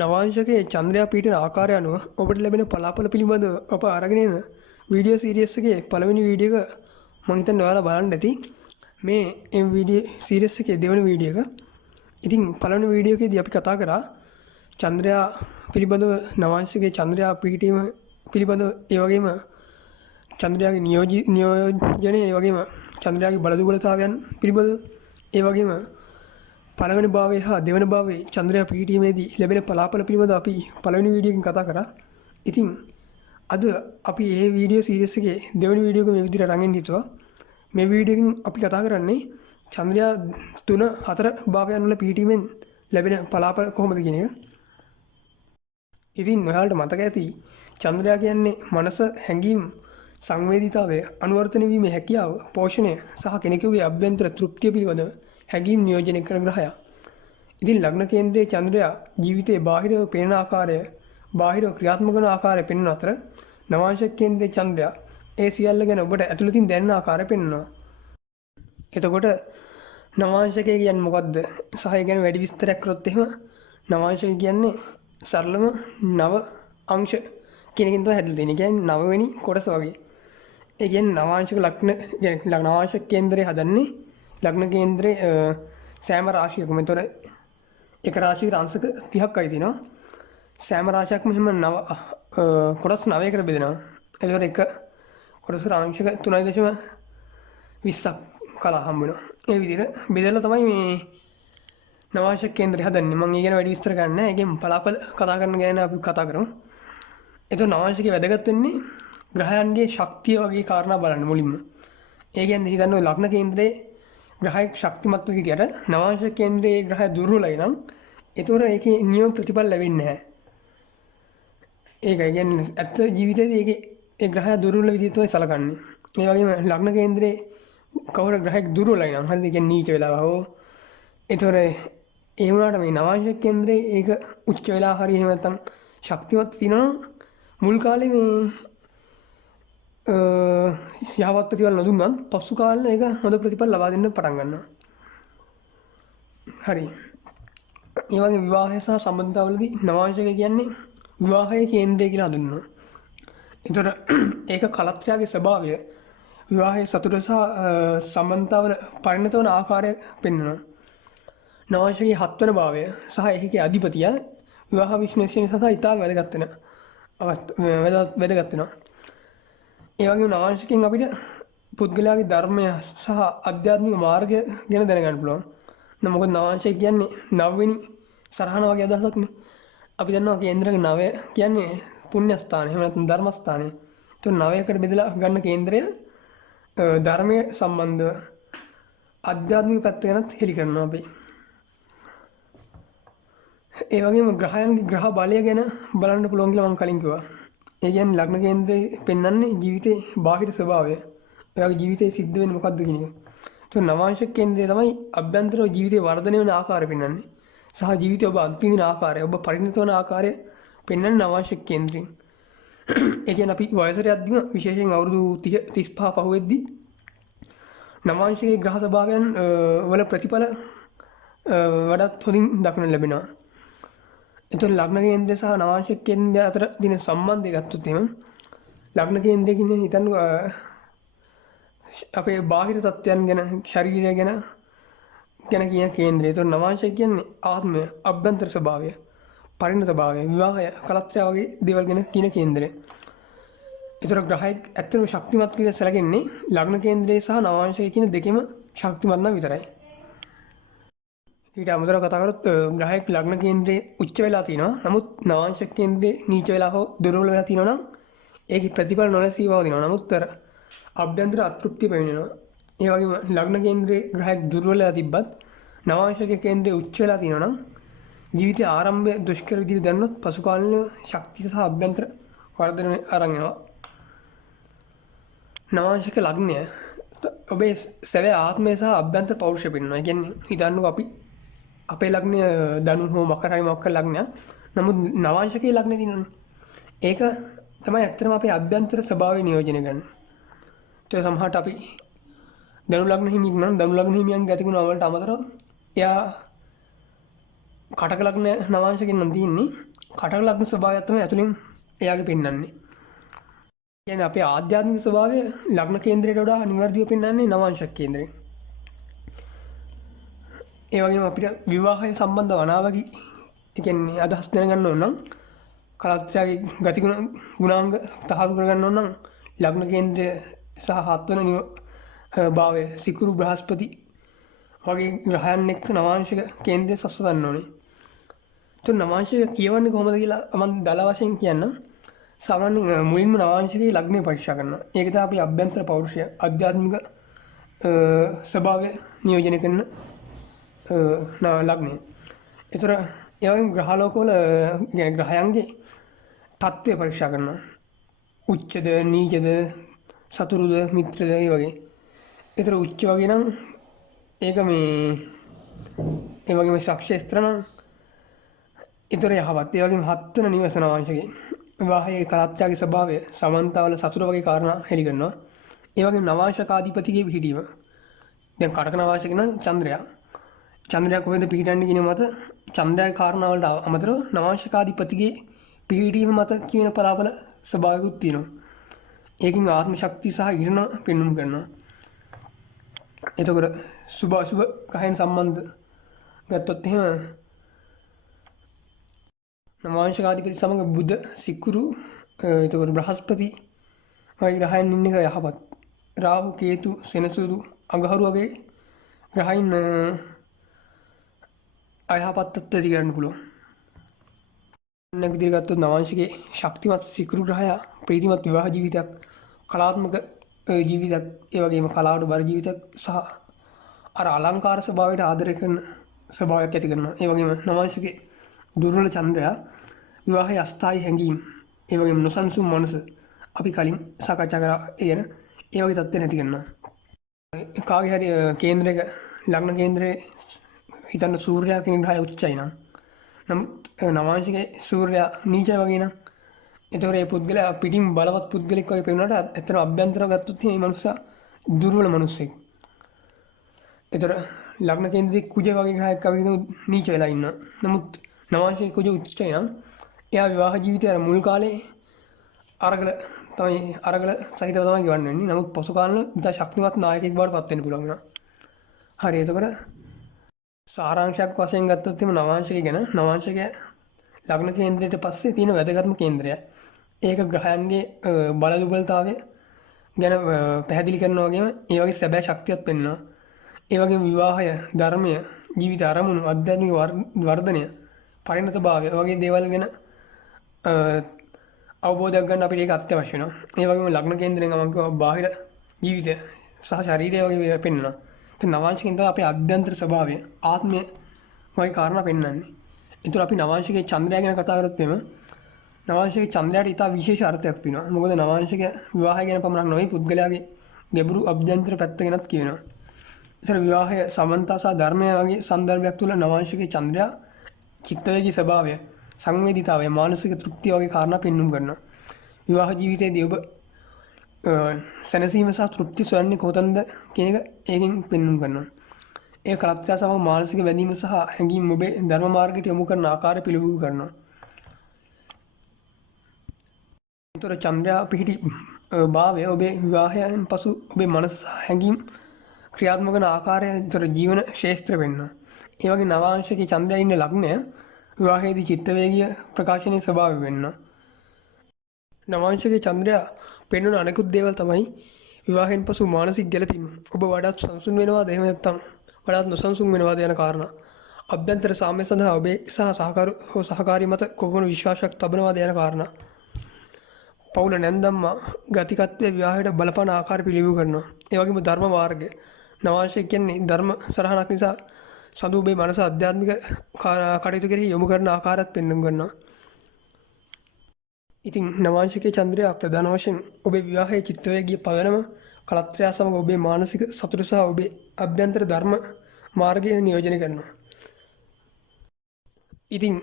නවාංශකයේ චන්ද්‍රයා පිහිටන ආකාරය අනුව ඔබට ලැබෙන පලාපල පිළිබඳව අප අරගෙන එන වීඩියෝ සීරීස් එකේ පළවෙනි වීඩියෝ එක මම හිතන්නේ ඔයාලා බලන්න ඇති. මේ වීඩියෝ සීරීස් එකේ දෙවෙනි වීඩියෝ එක. ඉතින් පළවෙනි වීඩියෝ එකේදී අපි කතා කරා චන්ද්‍රයා පිළිබඳව නවාංශකයේ චන්ද්‍රයා පිහිටීම පිළිබඳව ඒ වගේම චන්ද්‍රයාගේ නියෝජනය ඒ වගේම චන්ද්‍රයාගේ බලදුබලතාවයන් පිළිබඳව ඒ වගේම පළවෙනි භාවයේ හා දෙවන භාවයේ චන්ද්‍රයා පිහිටීමේදී ලැබෙන පලාපල පිළිබඳව අපි පළවෙනි වීඩියෝ එකකින් කතා කරා. ඉතින් අද අපි මේ වීඩියෝ සීරීස් එකේ දෙවෙනි වීඩියෝ එක මේ විදිහට අරගෙන හිටුවා. මේ වීඩියෝ එකකින් අපි කතා කරන්නේ චන්ද්‍රයා 3 4 භාවයන් වල පිහිටීමෙන් ලැබෙන පලාපල කොහොමද කියන එක. ඉතින් ඔයාලට මතක ඇති චන්ද්‍රයා කියන්නේ මනස, හැඟීම්, සංවේදීතාවය, අනුවර්තන වීමේ හැකියාව, පෝෂණය සහ කෙනෙකුගේ අභ්‍යන්තර තෘප්තිය පිළිබඳව හැඟීම් නියෝජනය කරන ග්‍රහයක්. ඉතින් ලග්න කේන්ද්‍රයේ චන්ද්‍රයා ජීවිතයේ බාහිරව පෙනෙන ආකාරය, බාහිරව ක්‍රියාත්මක වන ආකාරය පෙන්වන අතර නවාංශක කේන්ද්‍රයේ චන්ද්‍රයා ඒ සියල්ල ගැන ඔබට ඇතුළතින් දැනෙන ආකාරය පෙන්වනවා. එතකොට නවාංශකය කියන්නේ මොකද්ද? සහ ඒ ගැන වැඩි විස්තරයක් කරොත් එහෙම නවාංශකය කියන්නේ සරලම නව අංශ කියන එකෙන් තමයි හැදලා තියෙන්නේ. කියන්නේ 9 වෙනි කොටස වගේ. ඒ කියන්නේ නවාංශක ලග්න කියන්නේ නවාංශක කේන්ද්‍රය හදන්නේ ලග්න කේන්ද්‍රයේ සෑම රාශියකම. ඒතොර එක රාශියකට අංශක 30ක් අයි තියෙනවා. සෑම රාශියක්ම එහෙම කොටස් 9කට බෙදෙනවා. ඒතොර එක කොටසකට අංශක 3.20ක් කලා හම්බ වෙනවා. ඒ විදිහට බෙදලා තමයි මේ නවාංශක කේන්ද්‍රය හදන්නේ. මම ඒ ගැන වැඩි විස්තර කරන්නේ නැහැ. ඒකෙන් පලාපල කතා කරන ගැන අපි කතා කරමු. ඒතොර නවාංශකේ වැදගත් වෙන්නේ ග්‍රහයන්ගේ ශක්තිය වගේ කාරණා බලන්න මුලින්ම. ඒ කියන්නේ හිතන්න ඔය ලග්න කේන්ද්‍රයේ ග්‍රහයක් ශක්තිමත් වූ විදියට නවාංශක කේන්ද්‍රයේ ග්‍රහය දුර්වලයි නම් ඒතොර ඒකේ නියම ප්‍රතිඵල ලැබෙන්නේ නැහැ. ඒකයි කියන්නේ ඇත්ත ජීවිතයේදී ඒකේ ඒ ග්‍රහය දුර්වල විදිහට තමයි සලකන්නේ. ඒ වගේම ලග්න කේන්ද්‍රයේ කවර ග්‍රහයක් දුර්වලයි නම් හරිද කියන්නේ නීච වෙලා හෝ ඒතොර ඒ වුණාට මේ නවාංශක කේන්ද්‍රයේ ඒක උච්ච වෙලා හරි එහෙම නැත්නම් ශක්තිමත් තියනවා මුල් කාලේ මේ යහපත් ප්‍රතිඵල නොදුන්නත් පසු කාලේ ඒක හොඳ ප්‍රතිඵල ලබා දෙන්න පටන් ගන්නවා. හරි. ඒ වගේ විවාහය සහ සම්බන්ධතාවලදී නවාංශකය කියන්නේ විවාහයේ කේන්ද්‍රය කියලා හඳුන්වනවා. ඒතර ඒක කලත්‍රයාගේ ස්වභාවය විවාහයේ සතුට සහ සම්බන්ධතාවල පරිණත වන ආකාරය පෙන්වනවා. නවාංශකයේ 7 වන භාවය සහ ඒකේ අධිපතිය විවාහ විශ්ලේෂණය සඳහා ඉතා වැදගත් වෙනවා. ඒ වගේම නවාංශකෙන් අපිට පුද්ගලයාගේ ධර්මය සහ අධ්‍යාත්මික මාර්ගය ගැන දැනගන්න පුළුවන්. මොකද නවාංශය කියන්නේ 9 වෙනි සරහන වගේ අදහසක්නේ. අපි දන්නවා කේන්ද්‍රක 9 කියන්නේ පුණ්‍ය ස්ථානය. එහෙම නැත්නම් ධර්ම ස්ථානය. ඒත් 9කට බෙදලා ගන්න කේන්ද්‍රය ධර්මයේ සම්බන්ධව අධ්‍යාත්මික පැත්ත ගැනත් හෙළි කරනවා අපි. ඒ වගේම ග්‍රහයන්ගේ ග්‍රහ බලය ගැන බලන්න පුළුවන් කියලා මම කලින් කිව්වා. ඒ කියන්නේ ලග්න කේන්ද්‍රය පෙන්වන්නේ ජීවිතේ බාහිර ස්වභාවය. එයාගේ ජීවිතේ සිද්ධ වෙන්නේ මොකද්ද කියන එක. ඒක නවාංශක කේන්ද්‍රය තමයි අභ්‍යන්තරව ජීවිතේ වර්ධනය වෙන ආකාරය පෙන්වන්නේ. සහ ජීවිතය ඔබ අත්විඳින ආකාරය, ඔබ පරිණත වන ආකාරය පෙන්වන්නේ නවාංශක කේන්ද්‍රයෙන්. ඒ කියන්නේ අපි වයසට යද්දිම විශේෂයෙන් අවුරුදු 30 35 පහුවෙද්දී නවාංශකයේ ග්‍රහ ස්වභාවයන් වල ප්‍රතිඵල වඩාත් හොඳින් දක්නට ලැබෙනවා. එතකොට ලග්න කේන්ද්‍රය සහ නවාංශක කේන්ද්‍රය අතර තියෙන සම්බන්ධය ගත්තොත් එහෙම ලග්න කේන්ද්‍රය කියන්නේ හිතන්න අපේ බාහිර තත්ත්වයන් ගැන, ශරීරය ගැන කියන කේන්ද්‍රය. එතකොට නවාංශක කියන්නේ ආත්මය, අභ්‍යන්තර ස්වභාවය, පරිණත භාවය, විවාහය, කලත්‍රය වගේ දේවල් ගැන කියන කේන්ද්‍රය. ඒතර ග්‍රහයක් ඇත්තටම ශක්තිමත් කියලා සැලකෙන්නේ ලග්න කේන්ද්‍රය සහ නවාංශක කියන දෙකෙම ශක්තිමත් නම් විතරයි. ඊට අමතරව කතා කරොත් ග්‍රහයක් ලග්න කේන්ද්‍රයේ උච්ච වෙලා තිනවා. නමුත් නවාංශක කේන්ද්‍රයේ නීච වෙලා හෝ දුර්වල වෙලා තිනවා නම් ඒකේ ප්‍රතිඵල නොලැසී පවතිනවා. නමුත් අභ්‍යන්තර අතෘප්තිය පැමිණෙනවා. ඒ වගේම ලග්න කේන්ද්‍රයේ ග්‍රහයක් දුර්වල වෙලා තිබ්බත් නවාංශක කේන්ද්‍රයේ උච්ච වෙලා තිනවා නම් ජීවිතයේ ආරම්භය දුෂ්කර විදිහට දැනුනොත් පසු කාලීන ශක්තිය සහ අභ්‍යන්තර වර්ධනය අරන් එනවා. නවාංශක ලග්නය ඔබේ සැබෑ ආත්මය සහ අභ්‍යන්තර පෞරුෂය පෙන්වනවා. ඒ කියන්නේ හිතන්නකෝ අපි අපේ ලග්නය ධනු හෝ මකර හරි මොකක් ලග්නයක්. නමුත් නවාංශකයේ ලග්නේ තියෙනවනේ. ඒක තමයි ඇත්තටම අපේ අභ්‍යන්තර ස්වභාවය නියෝජනය කරන්නේ. ඒ සමහරට අපි ධනු ලග්න හිමියෙක් නම් ධනු ලග්න හිමියන් ගතිගුණ වලට අමතරව එයා කටක ලග්න නවාංශකෙන් නම් තියෙන්නේ. කටක ලග්න ස්වභාවයක් තමයි ඇතුලින් එයාගේ පෙන්වන්නේ. කියන්නේ අපේ ආධ්‍යාත්මික ස්වභාවය ලග්න කේන්ද්‍රයට වඩා නිවැරදිව පෙන්වන්නේ නවාංශක කේන්ද්‍රය. ඒ වගේම අපිට විවාහය සම්බන්ධ අනාවකි කියන්නේ අදහස් දැනගන්න ඕන නම් කලත්‍රාගේ ගතිගුණ ගුණාංග තහවුරු කරගන්න ඕන නම් ලග්න කේන්ද්‍රය සහ හත්වන භාවය සිකුරු බ්‍රහස්පති වගේ ග්‍රහයන් එක්ක නවාංශික කේන්ද්‍රය සස්ස ගන්න ඕනේ. එතකොට නවාංශික කියවන්නේ කොහොමද කියලා මම දල වශයෙන් කියන්නම්. සාමාන්‍යයෙන් මුලින්ම නවාංශිකයේ ලග්නය පරීක්ෂා කරනවා. ඒක තමයි අපි අභ්‍යන්තර පෞරුෂය ආධ්‍යාත්මික ස්වභාවය නියෝජනය කරන ලග්නය. ඒතර ඒ වගේම ග්‍රහලෝකවල ග්‍රහයන්ගේ තත්ත්වය පරීක්ෂා කරනවා. උච්චද නීචද සතුරුද මිත්‍රද ඒ වගේ. ඒතර උච්ච වගේ නම් ඒක ඒ වගේම ශක්ෂේත්‍ර නම් ඒතර යහපත්. ඒ වගේම හත්වන නිවස නවාංශකේ විවාහයේ කලත්‍යාගේ ස්වභාවය සමන්තාවල සතුර වගේ කාරණා හෙළි කරනවා. ඒ වගේම නවාංශකාධිපතිගේ පිහිටීම. දැන් කටක නවාංශක නම් චන්ද්‍රයා. චන්ද්‍රයා කොහෙද පිහිටන්නේ කියන මත චන්ද්‍රයාගේ කාරණාවලට අමතරව නවාංශකාධිපතිගේ පිහිටීම මත කියන පලාපල ස්වභාවිකුත් තියෙනවා. ඒකින් ආත්ම ශක්තිය සහ ඉරණ පෙන්වුම් කරනවා. එතකොට සුභ අසුභ ග්‍රහයන් සම්බන්ධ ගත්තොත් එහෙම නවාංශකාධිපති සමග බුධ සිකුරු එතකොට බ්‍රහස්පති වගේ ග්‍රහයන් ඉන්න එක යහපත්. රාහු කේතු සෙනසුරු අඟහරු වගේ ග්‍රහයන් අයහපත් තත්ත්ව ඇති කරන්න පුළුවන්. විදිහට ගත්තොත් නවාංශිකේ ශක්තිමත් සිකුරු ග්‍රහයා ප්‍රීතිමත් විවාහ ජීවිතයක් කලාත්මක ජීවිතයක් ඒ වගේම කලාවට බර ජීවිතයක් සහ අර අලංකාර ස්වභාවයට ආදරය කරන ස්වභාවයක් ඇති කරනවා. ඒ වගේම නවාංශිකේ දුර්වල චන්ද්‍රයා විවාහයේ අස්ථායි හැඟීම් ඒ වගේම නොසන්සුන් මනස අපි කලින් සාකච්ඡා කරා කියන ඒ වගේ තත්ත්ව නැති කරනවා. කාගේ හරි කේන්ද්‍රයක ලග්න කේන්ද්‍රයේ හිතන්න සූර්යයා කියන ග්‍රහය උච්චයි නම් නමුත් නවාංශිකේ සූර්යයා නීචයි වගේ නම් එතකොට මේ පුද්ගලයා පිටින් බලවත් පුද්ගලෙක් වගේ පේනකොට ඇත්තටම අභ්‍යන්තරව ගත්තොත් මේ මනුස්සයා දුර්වල මිනිස්සෙක්. එතකොට ලග්න කේන්ද්‍රයේ කුජ වගේ ග්‍රහයක් අපි නීච වෙලා ඉන්නවා. නමුත් නවාංශිකේ කුජ උච්චයි නම් එයා විවාහ ජීවිතය අර මුල් කාලේ අරගල සහිතව තමයි ගෙවන්න වෙන්නේ. නමුත් පසු කාලවල ඉතා ශක්තිමත් නායකයෙක් බවට පත් වෙන්න පුළුවන් වෙනවා. හරි එතකොට සාරාංශයක් වශයෙන් ගත්තොත් එimhe නවාංශිකය ගැන නවාංශිකය ලග්න කේන්ද්‍රයට පස්සේ තියෙන වැදගත්ම කේන්ද්‍රය. ඒක ග්‍රහයන්ගේ බල දුබලතාවය ගැන පැහැදිලි කරනවා වගේම ඒ වගේ සැබෑ ශක්තියක් පෙන්වනවා. ඒ වගේම විවාහය, ධර්මය, ජීවිත අරමුණු, ආධ්‍යාත්මික වර්ධනය, පරිණතභාවය වගේ දේවල් ගැන අවබෝධයක් ගන්න අපිට ඒක අත්‍යවශ්‍ය වෙනවා. ඒ වගේම ලග්න කේන්ද්‍රයෙන් අමංක බාහිර ජීවිතය සහ ශරීරය වගේ පෙන්වනවා. නවාංශිකෙන් තමයි අපේ අභ්‍යන්තර ස්වභාවය ආත්මය වගේ කාරණා පෙන්වන්නේ. ඒතර අපි නවාංශිකේ චන්ද්‍රයා ගැන කතා කරොත් එimhe නවාංශිකේ චන්ද්‍රයාට ඉතා විශේෂ අර්ථයක් තියෙනවා. මොකද නවාංශික විවාහය ගැන පමණක් නෙවෙයි පුද්ගලයාගේ ගැඹුරු අභ්‍යන්තර පැත්ත ගැනත් කියනවා. ඒතර විවාහය සමන්තා සහ ධර්මය වගේ සන්දර්භයක් තුළ නවාංශිකේ චන්ද්‍රයා චිත්තවේගී ස්වභාවය, සංවේදීතාවය, මානසික තෘප්තිය වගේ කාරණා පෙන්වුම් කරනවා. විවාහ ජීවිතයේදී ඔබ සැනසීම සහ තෘප්ති සොයන්නේ කොතනද කියන එක ඒකෙන් පෙන්වුම් කරනවා. ඒ කලත්‍යා සමග මානසික බැඳීම සහ හැඟීම් ඔබේ ධර්ම මාර්ගයට යොමු කරන ආකාරය පිළිබිඹු කරනවා. ඒතර චන්ද්‍රයා පිහිටි භාවය ඔබේ විවාහයෙන් පසු ඔබේ මනස සහ හැඟීම් ක්‍රියාත්මක වන ආකාරය ඒතර ජීවන ශේෂ්ත්‍ර වෙනවා. ඒ වගේ නවාංශිකේ චන්ද්‍රයා ඉන්න ලග්නය විවාහයේදී චිත්තවේගීය ප්‍රකාශනයේ ස්වභාවය වෙනවා. නවාංශිකේ චන්ද්‍රයා පෙන්වන අනෙකුත් දේවල් තමයි විවාහයෙන් පසු මානසික ගැළපීම. ඔබ වඩාත් සංසුන් වෙනවාද එහෙම නැත්නම් වඩාත් නොසන්සුන් වෙනවාද යන කාරණා. අභ්‍යන්තර සාමය සඳහා ඔබේ සහකාරී මත කොපමණ විශ්වාසයක් තබනවාද යන කාරණා. පවුල නැන්දම්මා ගතිකත්වයේ විවාහයට බලපාන ආකාර පිළිබිඹු කරනවා. ඒ වගේම ධර්ම මාර්ගය. නවාංශික කියන්නේ ධර්ම සරහනක් නිසා සඳු ඔබේ මනස ආධ්‍යාත්මික කටයුතු කෙරෙහි යොමු කරන ආකාරයත් පෙන්වන්න ගන්නවා. ඉතින් නවාංශිකේ චන්ද්‍රයා ප්‍රධාන වශයෙන් ඔබේ විවාහයේ චිත්තවේගීය පදනම කලත්‍රයා සමග ඔබේ මානසික සතුට සහ ඔබේ අභ්‍යන්තර ධර්ම මාර්ගය නියෝජනය කරනවා. ඉතින්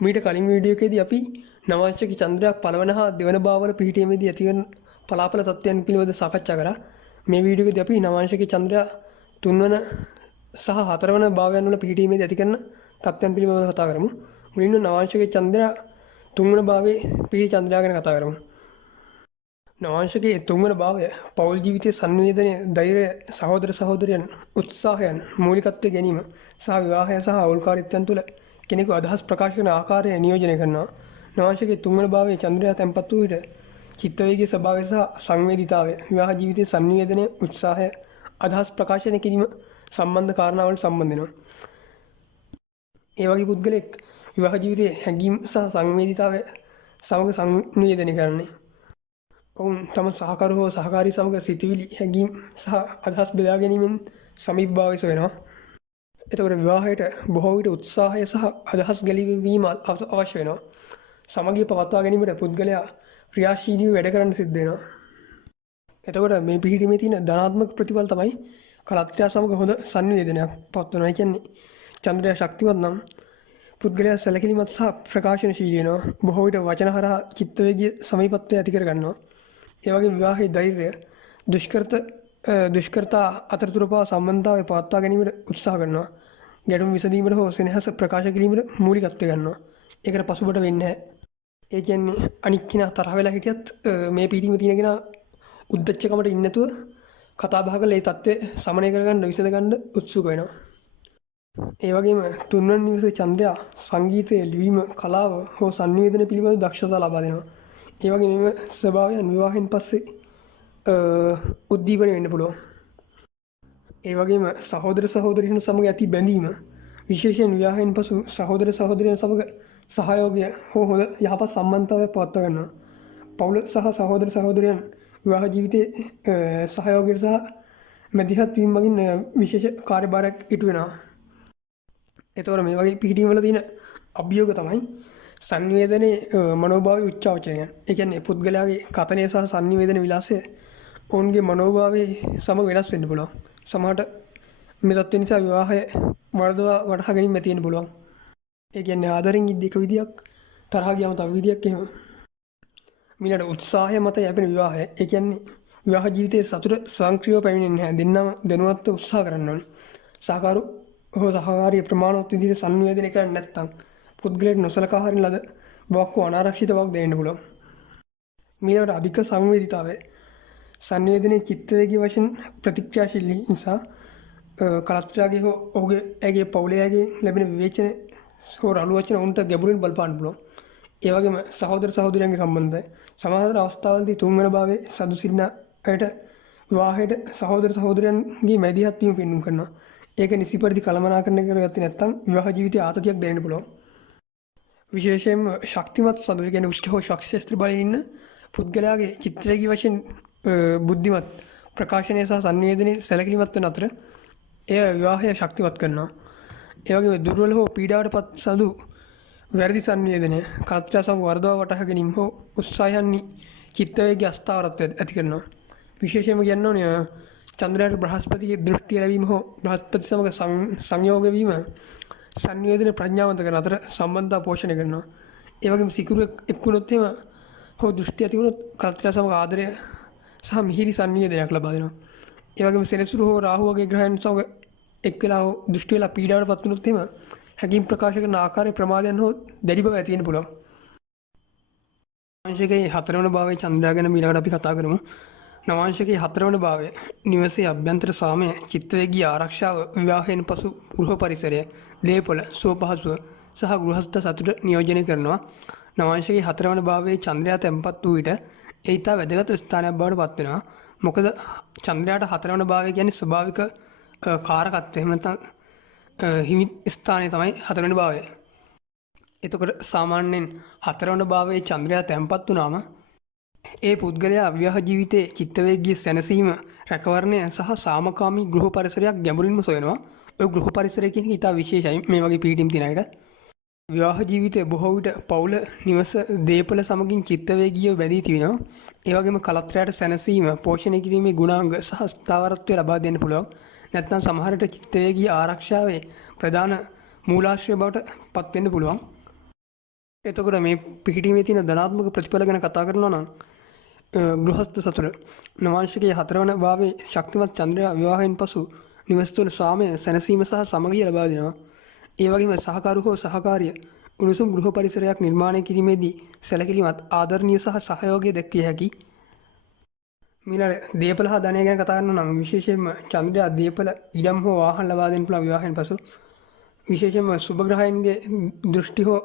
මීට කලින් වීඩියෝ එකේදී අපි නවාංශිකේ චන්ද්‍රයා පළවන හා දෙවන භාවවල පිහිටීමේදී ඇතිවන පලාපල තත්ත්වයන් පිළිබඳව සාකච්ඡා කරා. මේ වීඩියෝ එකේදී අපි නවාංශිකේ චන්ද්‍රයා තුන්වන සහ හතරවන භාවයන් වල පිහිටීමේදී ඇති කරන තත්ත්වයන් පිළිබඳව කතා කරමු. මුලින්ම නවාංශිකේ චන්ද්‍රයා තුන්වන භාවයේ පිහිටි චන්ද්‍රයා ගැන කතා කරමු. නවාංශකයේ තුන්වන භාවය පෞල් ජීවිතයේ සංවේදනය, ධෛර්යය, සහෝදර සහෝදරයන් උත්සාහයන් මූලිකත්වයේ ගැනීම සහ විවාහය සහ අවුල්කාරීත්වයන් තුළ කෙනෙකු අදහස් ප්‍රකාශ කරන ආකාරය නියෝජනය කරනවා. නවාංශකයේ තුන්වන භාවයේ චන්ද්‍රයා තැන්පත් වූ විට චිත්තවේගී ස්වභාවය සහ සංවේදීතාවය, විවාහ ජීවිතයේ සංවේදනය, උත්සාහය, අදහස් ප්‍රකාශනය කිරීම සම්බන්ධ කාරණාවලට සම්බන්ධ වෙනවා. ඒ වගේ පුද්ගලෙක් විවාහ ජීවිතයේ හැඟීම් සහ සංවේදීතාවය සමග සංවේදනය කරන්නේ. ඔවුන් තම සහකරු හෝ සහකාරී සමග සිතුවිලි, හැඟීම් සහ අදහස් බෙදා ගැනීමෙන් සමීපභාවය සොයනවා. එතකොට විවාහයට බොහෝ විට උත්සාහය සහ අදහස් ගැලවීම අවශ්‍ය වෙනවා. සමගිය පවත්වා ගැනීමට පුද්ගලයා ක්‍රියාශීලීව වැඩ කරන්න සිද්ධ වෙනවා. එතකොට මේ පිහිටීමේ තියෙන ධනාත්මක ප්‍රතිඵල තමයි කලත්‍රයා සමග හොඳ සංවේදනයක් පවත්වනවා. ඒ කියන්නේ චන්ද්‍රයා ශක්තිමත් නම් පුද්ගලයා සැලකිලිමත් සහ ප්‍රකාශනශීලී වෙනවා. බොහෝ විට වචන හරහා චිත්තවේගීය සමීපත්වය ඇති කර ගන්නවා. ඒ වගේ විවාහයේ ධෛර්යය, දුෂ්කරතා අතරතුර පවා සම්බන්ධතාවය පවත්වා ගැනීමට උත්සාහ කරනවා. ගැටුම් විසඳීමට හෝ සෙනෙහස ප්‍රකාශ කිරීමට මූලිකත්වය ගන්නවා. ඒකට පසුබට වෙන්නේ නැහැ. ඒ කියන්නේ අනික් කෙනා තරහ වෙලා හිටියත් මේ පිටීම තියෙන කෙනා උද්දච්චකමට ඉන්නේ නැතුව කතා බහ කරලා ඒ தත්ත්වය සමනය කරගන්න, විසඳ ගන්න උත්සුක වෙනවා. ඒ වගේම තුන්වන නිවසේ චන්ද්‍රයා සංගීතයේ ලිවීම, කලාව හෝ සංවේදන පිළිබඳ දක්ෂතා ලබා දෙනවා. ඒ වගේ මෙම ස්වභාවයන් විවාහයෙන් පස්සේ උද්දීපනය වෙන්න පුළුවන්. ඒ වගේම සහෝදර සහෝදරියන් සමග ඇති බැඳීම, විශේෂයෙන් විවාහයෙන් පසු සහෝදර සහෝදරියන් සමග සහයෝගය හෝ හොඳ යහපත් සම්බන්ධතාවයක් පවත්වා ගන්නවා. පවුල සහ සහෝදර සහෝදරයන් විවාහ ජීවිතයේ සහයෝගයට සහ මැදිහත් වීම මගින් විශේෂ කාර්යභාරයක් ඉටු වෙනවා. එතකොට මේ වගේ පිහිටීම් වල තියෙන අභියෝග තමයි සංවේදනයේ මනෝභාවයේ උච්චාවචනයන්. ඒ කියන්නේ පුද්ගලයාගේ කතනය සහ සංවේදන විලාසය ඔවුන්ගේ මනෝභාවයේ සමග වෙනස් වෙන්න පුළුවන්. සමහරට මේ තත්ත්ව නිසා විවාහය වරදවා වටහා ගැනීම ඇති වෙන්න පුළුවන්. ඒ කියන්නේ ආදරෙන් ඉද්දී එක විදියක්, තරහ ගියාම තව විදියක් එහෙම. මිලට උත්සාහය මත යැපෙන විවාහය. ඒ කියන්නේ විවාහ ජීවිතයේ සතුට ස්වයංක්‍රීයව පැමිණෙන්නේ නැහැ. දෙන්නම දැනුවත්ව උත්සාහ කරන්න ඕනේ. සහකාරු හෝ සහකාරිය ප්‍රමාණවත් විදිහට සංවේදනය කරන්නේ නැත්නම් පුද්ගලයාට නොසලකා හරින ලද බවක් හෝ අනාරක්ෂිත බවක් දැනෙන්න පුළුවන්. මිලට අධික සංවේදීතාවය. සංවේදනයේ චිත්තවේගී වශයෙන් ප්‍රතික්‍රියාශීලී නිසා කලත්‍රාගේ හෝ ඔහුගේ ඇගේ පවුලේ ලැබෙන විවේචන හෝ රළු වචන උන්ට ගැඹුරින් බලපාන්න පුළුවන්. ඒ වගේම සහෝදර සහෝදරයන්ගේ සම්බන්ධය. සමහර අවස්ථාවලදී තුන්වන භාවයේ සතු සිටින අයට විවාහයට සහෝදර සහෝදරයන්ගේ මැදිහත් වීම පෙන්වුම් කරනවා. ඒක නිසි පරිදි කළමනාකරණය කරගත්තේ නැත්නම් විවාහ ජීවිතයේ ආතතියක් දැනෙන්න පුළුවන්. විශේෂයෙන්ම ශක්තිමත් සතු, ඒ කියන්නේ උච්ච හෝ ශක්තිශාස්ත්‍ර බලයෙන් ඉන්න පුද්ගලයාගේ චිත්තවේගී වශයෙන් බුද්ධිමත් ප්‍රකාශනය සහ සංවේදනයේ සැලකිලිමත් වන අතර එය විවාහය ශක්තිමත් කරනවා. ඒ වගේම දුර්වල හෝ පීඩාවටපත් සතු වැරදි සංවේදනය කලත්‍රා සමග වරදවා වටහා ගැනීම හෝ උත්සාහයන්හි චිත්තවේගී අස්ථාවරත්වය ඇති කරනවා. විශේෂයෙන්ම කියන්න ඕනේ චන්ද්‍රයාට බ්‍රහස්පතිගේ දෘෂ්ටිය ලැබීම හෝ බ්‍රහස්පති සමග සංයෝග වීම සංවේදන ප්‍රඥාවන්ත කරන අතර සම්බන්ධතාව පෝෂණය කරනවා. ඒ වගේම සිකුරු එක්වුණොත් එහෙම හෝ දෘෂ්ටි ඇති වුණොත් කලත්‍රා සමග ආදරය සහ මිහිරි සංවේදනයක් ලබා දෙනවා. ඒ වගේම සෙනසුරු හෝ රාහු වගේ ග්‍රහයන් සමග එක් වෙලා හෝ දෘෂ්ටි වෙලා පීඩාවටපත් වුණොත් එහෙම හැඟීම් ප්‍රකාශ කරන ආකාරයේ ප්‍රමාදයන් හෝ දැඩි බව ඇති වෙන්න පුළුවන්. නවාංශකයේ 4 වන භාවයේ චන්ද්‍රයා ගැන ඊළඟට අපි කතා කරමු. නවාංශකයේ 4 වන භාවය නිවසේ අභ්‍යන්තර සාමය, චිත්තවේගී ආරක්ෂාව, විවාහයෙන් පසු ගෘහ පරිසරය, දේපොළ, සුවපහසුව සහ ගෘහස්ත සතුට නියෝජනය කරනවා. නවාංශකයේ 4 වන භාවයේ චන්ද්‍රයා තැන්පත් වූ විට ඒ ඉතා වැදගත් ස්ථානයක් බවට පත් වෙනවා. මොකද චන්ද්‍රයාට 4 වන භාවය කියන්නේ ස්වභාවික කාරකත්වය. එහෙම නැත්නම් හිමි ස්ථානය තමයි 4 වෙනි භාවය. එතකොට සාමාන්‍යයෙන් 4 වන භාවයේ චන්ද්‍රයා තැන්පත් වුණාම ඒ පුද්ගලයා විවාහ ජීවිතයේ චිත්තවේගී සැනසීම, රැකවරණය සහ සාමකාමී ගෘහ පරිසරයක් ගැඹුරින්ම සොයනවා. ඔය ගෘහ පරිසරය කියන එක ඉතා විශේෂයි මේ වගේ පිහිටීම් තියෙන අයට. විවාහ ජීවිතයේ බොහෝ විට පවුල, නිවස, දේපල සමගින් චිත්තවේගීව බැඳී තිබෙනවා. ඒ වගේම කලත්‍රයාට සැනසීම, පෝෂණය කිරීමේ ගුණාංග සහ ස්ථාවරත්වය ලබා දෙන්න පුළුවන්. නැත්නම් සමහරට චිත්තවේගී ආරක්ෂාවේ ප්‍රධාන මූලාශ්‍රය බවට පත් වෙන්න පුළුවන්. එතකොට මේ පිහිටීමේ තියෙන ධනාත්මක ප්‍රතිඵල ගැන කතා කරනවා නම් ගෘහස්ත සතුට. නවාංශකයේ 4 වන භාවයේ ශක්තිමත් චන්ද්‍රයා විවාහයෙන් පසු නිවස තුළ සාමය, සැනසීම සහ සමගිය ලබා දෙනවා. ඒ වගේම සහකාරු හෝ සහකාරිය උණුසුම් ගෘහ පරිසරයක් නිර්මාණය කිරීමේදී සැලකිලිමත් ආදරණීය සහ සහයෝගය දැක්විය හැකි. මීළඟ දේපල හා ධනය ගැන කතා කරනවා නම් විශේෂයෙන්ම චන්ද්‍රයා දේපල ඉඩම් හෝ වාහන ලබා දෙන්න පුළුවන් විවාහයෙන් පසු. විශේෂයෙන්ම සුබ ග්‍රහයන්ගේ දෘෂ්ටි හෝ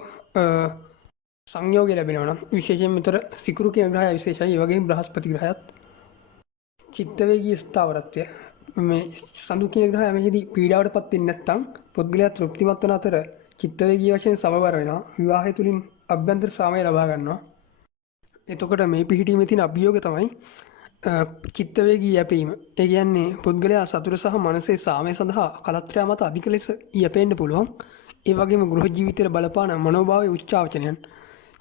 සංයෝගය ලැබෙනවා නම් විශේෂයෙන්ම මෙතර සිකුරු කියන ග්‍රහය විශේෂයි. ඒ වගේම බ්‍රහස්පති ග්‍රහයත් චිත්තවේගී ස්ථාවරත්වය මේ සඳු කියන ග්‍රහය මෙහිදී පීඩාවට පත් වෙන්නේ නැත්නම් පුද්ගලයා තෘප්තිමත් වන අතර චිත්තවේගී වශයෙන් සමබර වෙනවා. විවාහය තුලින් අභ්‍යන්තර සාමය ලබා ගන්නවා. එතකොට මේ පිහිටීමේ තියෙන අභියෝගය තමයි චිත්තවේගී යැපීම. ඒ කියන්නේ පුද්ගලයා සතුට සහ මනසේ සාමය සඳහා කලත්‍රය මත අධික ලෙස යැපෙන්න පුළුවන්. ඒ වගේම ගෘහ ජීවිතයේ බලපාන මනෝභාවයේ උච්චාවචනයන්.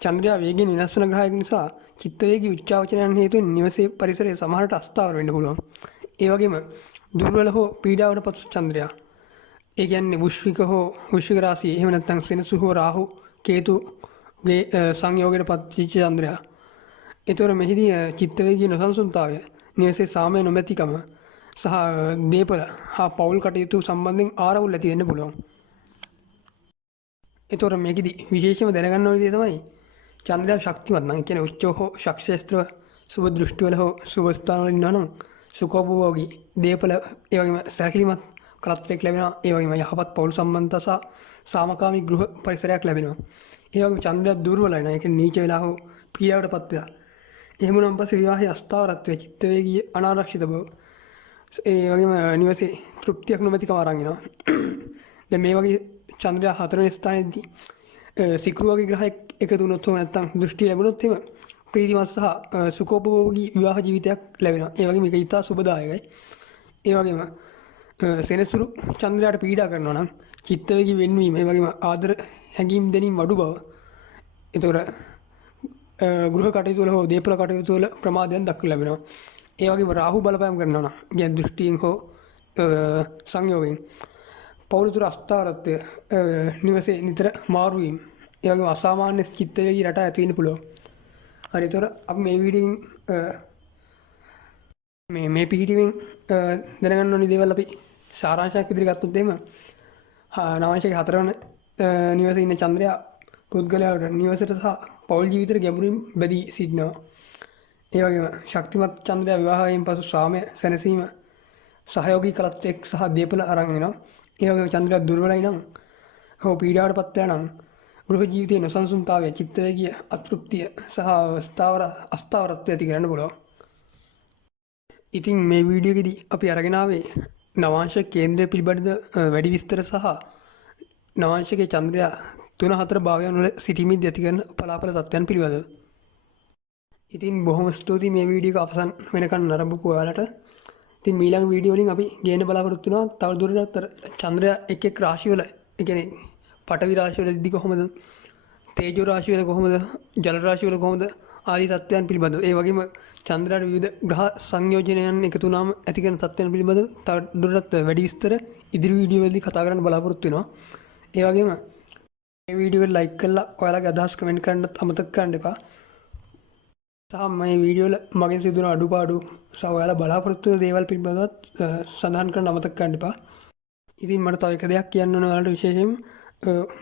චන්ද්‍රයා වේගයෙන් වෙනස් වන ග්‍රහයක් නිසා චිත්තවේගී උච්චාවචනයන් හේතුවෙන් නිවසේ පරිසරයේ සමහරට අස්ථාවර වෙන්න පුළුවන්. ඒ වගේම දුර්වල හෝ පීඩාවට පත් චන්ද්‍රයා. ඒ කියන්නේ වෘශ්චික රාශිය එහෙම නැත්නම් සෙනසු හෝ රාහු කේතුගේ සංයෝගයට පත් චන්ද්‍රයා. ඒතර මෙහිදී චිත්තවේගී නොසන්සුන්තාවය, නිවසේ සාමය නොමැතිකම සහ දේපල හා පෞල් කටයුතු සම්බන්ධයෙන් ආරවුල් ඇති වෙන්න පුළුවන්. ඒතර මේකෙදි විශේෂම දැනගන්න ඕන දේ තමයි චන්ද්‍රයා ශක්තිමත් නම්, කියන්නේ උච්ච හෝ ශක්ෂේත්‍ර සුබ දෘෂ්ටිවල හෝ සුබ ස්ථානවල ඉන්නවා නම් සුඛෝපභෝගී දේපල ඒ වගේම සැලකිලිමත් කලත්‍රයක් ලැබෙනවා. ඒ වගේම යහපත් පෞල් සම්බන්ධතා සහ සාමකාමී ගෘහ පරිසරයක් ලැබෙනවා. ඒ වගේම චන්ද්‍රයා දුර්වලයි නම්, ඒ කියන්නේ නීච වෙලා හෝ පීඩාවට පත් වෙලා. එහෙම නම් පස්සේ විවාහයේ අස්ථාවරත්වය, චිත්තවේගී අනාරක්ෂිත බව, ඒ වගේම නිවසේ තෘප්තියක් නොමැතිකම අරන් එනවා. දැන් මේ වගේ චන්ද්‍රයා 4 වෙනි ස්ථානයේදී සිකුරු වගේ ග්‍රහයක් එකතු වුණොත් නැත්නම් දෘෂ්ටි ලැබුණොත් එහෙම ප්‍රීතිමත් සහ සුඛෝපභෝගී විවාහ ජීවිතයක් ලැබෙනවා. ඒ වගේම මේක ඉතා සුබදායකයි. ඒ වගේම සෙනසුරු චන්ද්‍රයාට පීඩා කරනවා නම් චිත්තවේගී වෙන්වීම, ඒ වගේම ආදර හැඟීම් දැනීම් අඩු බව. ඒතොර ගෘහ කටයුතු වල හෝ දේපල කටයුතු වල ප්‍රමාදයන් දක්වලා ලැබෙනවා. ඒ වගේම රාහු බලපෑම් කරනවා නම්, කියන්නේ දෘෂ්ටියෙන් හෝ සංයෝගයෙන් පෞල් තුර අස්ථාවරත්වය, නිවසේ නිතර මාරු වීම, ඒ වගේම අසාමාන්‍ය චිත්තවේගී රට ඇති වෙන්න පුළුවන්. හරි, ඒතොර අපි මේ වීඩියෝෙන් මේ පිහිටීමෙන් දැනගන්න ඕනි දේවල් අපි සාරාංශයක් විදිහට ගත්තොත් එහෙම නවංශයේ 4 වන නිවසේ ඉන්න චන්ද්‍රයා පුද්ගලයාට නිවසට සහ පෞල් ජීවිතයට ගැඹුරින් බැදී සිටිනවා. ඒ වගේම ශක්තිමත් චන්ද්‍රයා විවාහයෙන් පසු සාමය, සැනසීම, සහයෝගී කලත්‍රයක් සහ දේපල අරන් එනවා. ඒ වගේම චන්ද්‍රයා දුර්වලයි නම් හෝ පීඩාවට පත් වෙනා නම් ගෘහ ජීවිතයේ නොසන්සුන්තාවය, චිත්තවේගී අතෘප්තිය සහ අස්ථාවරත්වය ඇති කරන්න පුළුවන්. ඉතින් මේ වීඩියෝ එකේදී අපි අරගෙන ආවේ නවාංශ කේන්ද්‍රය පිළිබඳ වැඩි විස්තර සහ නවාංශයේ චන්ද්‍රයා 3-4 භාවයන් වල සිටීමේදී ඇති කරන පලාපල තත්ත්වයන් පිළිබඳව. ඉතින් බොහොම ස්තුතියි මේ වීඩියෝ එක අවසන් වෙනකන් නරඹපු ඔයාලට. ඉතින් ඊළඟ වීඩියෝ වලින් අපි ගේන්න බලාපොරොත්තු වෙනවා තව දුරටත් චන්ද්‍රයා එක් රාශිවල, ඒ කියන්නේ පඨවි රාශිවලදී කොහොමද, තේජෝ රාශිවල කොහොමද, ජල රාශිවල කොහොමද ආදී තත්ත්වයන් පිළිබඳව. ඒ වගේම චන්ද්‍රයාට විවිධ ග්‍රහ සංයෝජනයන් එකතු වුණාම ඇති කරන තත්ත්වයන් පිළිබඳව තව දුරටත් වැඩි විස්තර ඉදිරි වීඩියෝ වලදී කතා කරන්න බලාපොරොත්තු වෙනවා. ඒ වගේම මේ වීඩියෝ එක ලයික් කරලා ඔයාලගේ අදහස් කමෙන්ට් කරන්නත් අමතක කරන්න එපා. සහ මේ වීඩියෝ වල මගෙන් සිදුවන අඩුපාඩු සහ ඔයාලා බලාපොරොත්තු වෙන දේවල් පිළිබඳවත් සඳහන් කරන්න අමතක කරන්න එපා. ඉතින් මට තව එක දෙයක් කියන්න ඕන ඔයාලට විශේෂයෙන්.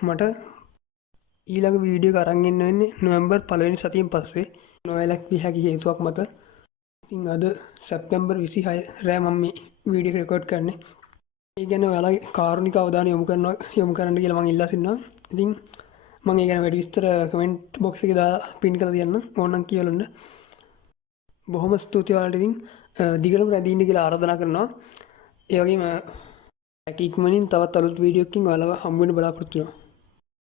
මට ඊළඟ වීඩියෝ එක අරන් එන්න වෙන්නේ නොවැම්බර් 1 වෙනි සතියෙන් පස්සේ නොවැළැක්විය හැකි හේතුවක් මත. ඉතින් අද සැප්තැම්බර් 26 රෑ මම මේ වීඩියෝ එක රෙකෝඩ් කරන්නේ. ඒ ගැන ඔයාලගේ කාරුණික අවධානය යොමු කරන්න කියලා මම ඉල්ලා සිටිනවා. ඉතින් මම ඒ ගැන වැඩි විස්තර කමෙන්ට් බොක්ස් එකේ දාලා පින් කරලා තියන්න ඕනනම් කියවලන්න. බොහොම ස්තුතියි ඔයාලට. ඉතින් දිගටම රැඳී ඉන්න කියලා ආරාධනා කරනවා. ඒ වගේම ඉක්මනින් තවත් අලුත් වීඩියෝ එකකින් ඔයාලව හම්බ වෙන්න බලාපොරොත්තු වෙනවා.